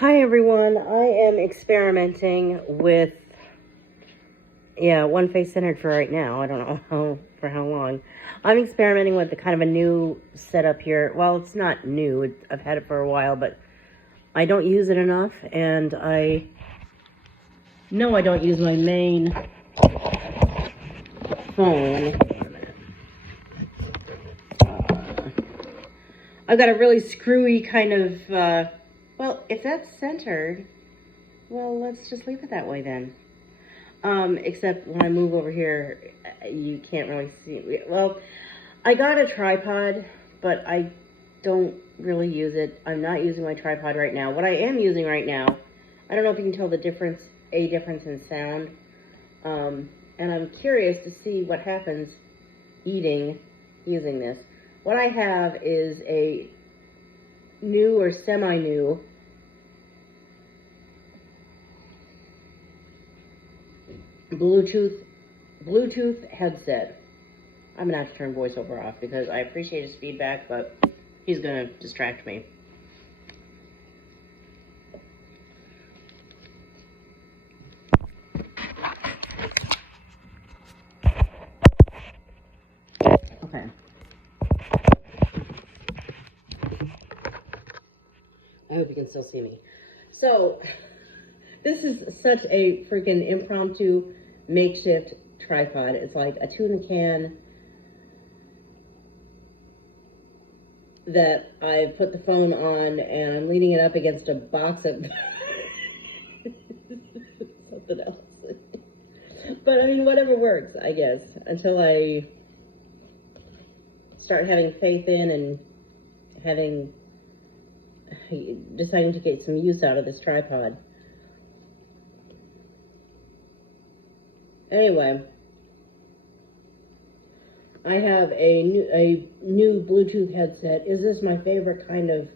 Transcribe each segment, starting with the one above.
Hi everyone, I am experimenting with, one face centered for right now. I don't know for how long. I'm experimenting with the kind of a new setup here. Well, it's not new, I've had it for a while, but I don't use it enough, and I know I don't use my main phone. I've got a really screwy kind of, well, if that's centered, well, let's just leave it that way then. Except when I move over here, you can't really see. Well, I got a tripod, but I don't really use it. I'm not using my tripod right now. What I am using right now, I don't know if you can tell the difference in sound. And I'm curious to see what happens using this. What I have is a new or semi-new Bluetooth headset. I'm gonna have to turn voiceover off because I appreciate his feedback, but he's gonna distract me. Okay. I hope you can still see me. So, this is such a freaking impromptu makeshift tripod. It's like a tuna can that I put the phone on, and I'm leaning it up against a box of something else. But I mean, whatever works, I guess, until I start having faith in and deciding to get some use out of this tripod. Anyway, I have a new Bluetooth headset. Is this my favorite kind of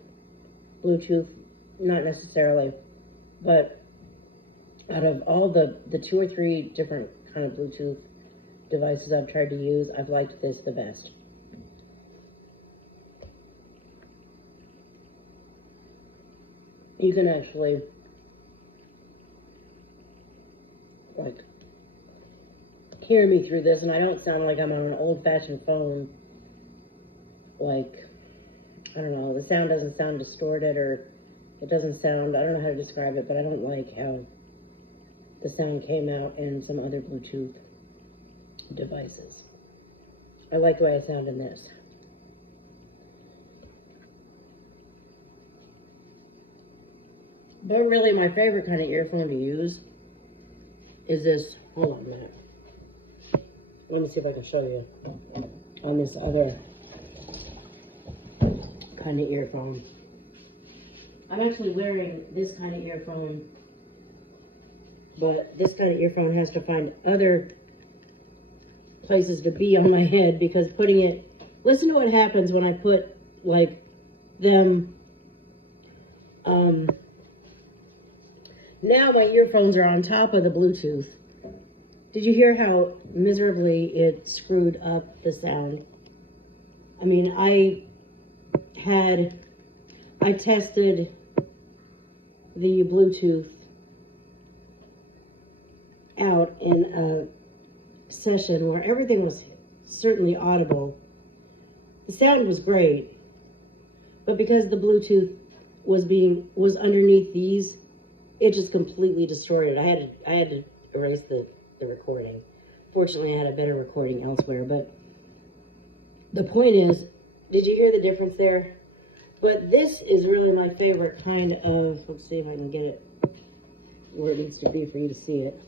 Bluetooth? Not necessarily, but out of all the 2 or 3 different kind of Bluetooth devices I've tried to use, I've liked this the best. You can actually, like, hear me through this, and I don't sound like I'm on an old-fashioned phone. Like, I don't know, the sound doesn't sound distorted, or it doesn't sound, I don't know how to describe it, but I don't like how the sound came out in some other Bluetooth devices. I like the way I sound in this. But really, my favorite kind of earphone to use is this. Hold on a minute. Let me see if I can show you on this other kind of earphone. I'm actually wearing this kind of earphone, but this kind of earphone has to find other places to be on my head, because putting it, listen to what happens when I put like them, now my earphones are on top of the Bluetooth. Did you hear how miserably it screwed up the sound? I mean, I tested the Bluetooth out in a session where everything was certainly audible. The sound was great, but because the Bluetooth was underneath these, it just completely destroyed it. I had to erase the recording. Fortunately, I had a better recording elsewhere, but the point is, did you hear the difference there? But this is really my favorite kind of, let's see if I can get it where it needs to be for you to see it.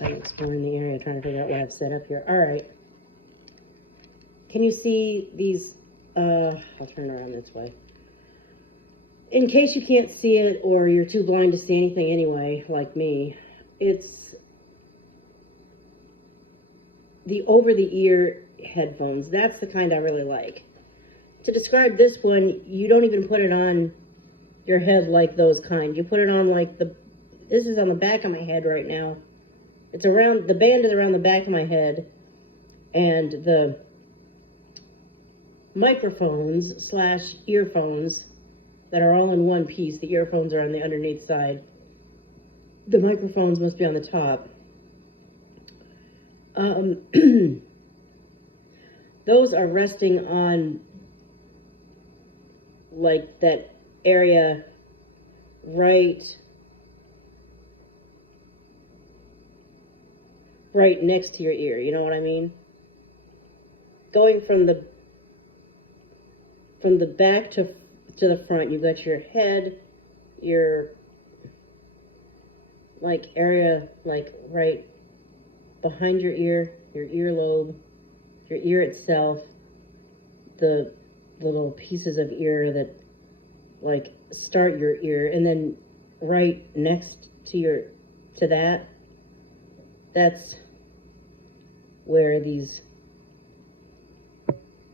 I'm exploring the area, trying to figure out what I've set up here. All right. Can you see these? I'll turn around this way. In case you can't see it, or you're too blind to see anything anyway, like me, it's the over-the-ear headphones. That's the kind I really like. To describe this one, you don't even put it on your head like those kind. You put it on like this is on the back of my head right now. It's around, the band is around the back of my head, and the microphones slash earphones that are all in one piece. The earphones are on the underneath side. The microphones must be on the top. Those are resting on like that area right next to your ear. You know what I mean? Going from the back to the front, you've got your head, your like area like right behind your earlobe, your ear itself, the little pieces of ear that like start your ear, and then right next to that's where these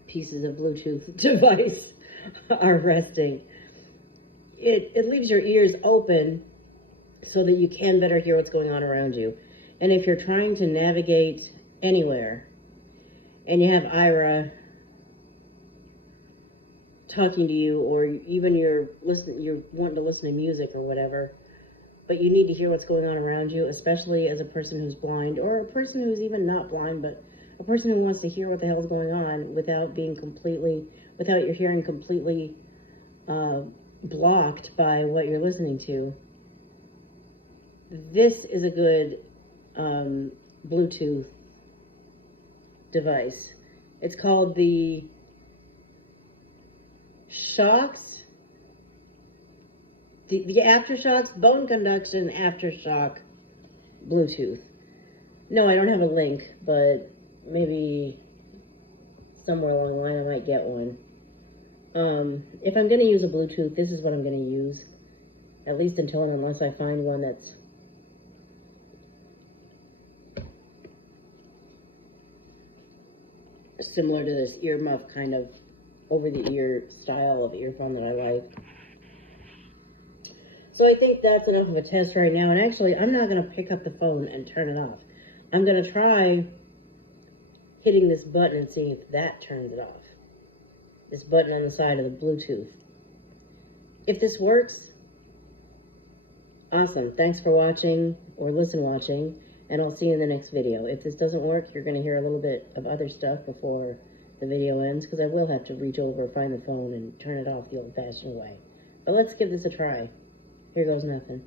pieces of Bluetooth device are resting. It leaves your ears open so that you can better hear what's going on around you. And if you're trying to navigate anywhere and you have Ira talking to you, or even you're wanting to listen to music or whatever, but you need to hear what's going on around you, especially as a person who's blind, or a person who's even not blind, but a person who wants to hear what the hell's going on without your hearing completely blocked by what you're listening to. This is a good Bluetooth device. It's called the Shocks, the Aftershocks, Bone Conduction Aftershock Bluetooth. No, I don't have a link, but maybe somewhere along the line I might get one. If I'm going to use a Bluetooth, this is what I'm going to use, at least until and unless I find one that's similar to this earmuff kind of over-the-ear style of earphone that I like. So I think that's enough of a test right now. And actually, I'm not going to pick up the phone and turn it off. I'm going to try hitting this button and seeing if that turns it off. This button on the side of the Bluetooth. If this works, awesome. Thanks for watching, or watching, and I'll see you in the next video. If this doesn't work, you're going to hear a little bit of other stuff before the video ends, because I will have to reach over, find the phone, and turn it off the old-fashioned way. But let's give this a try. Here goes nothing.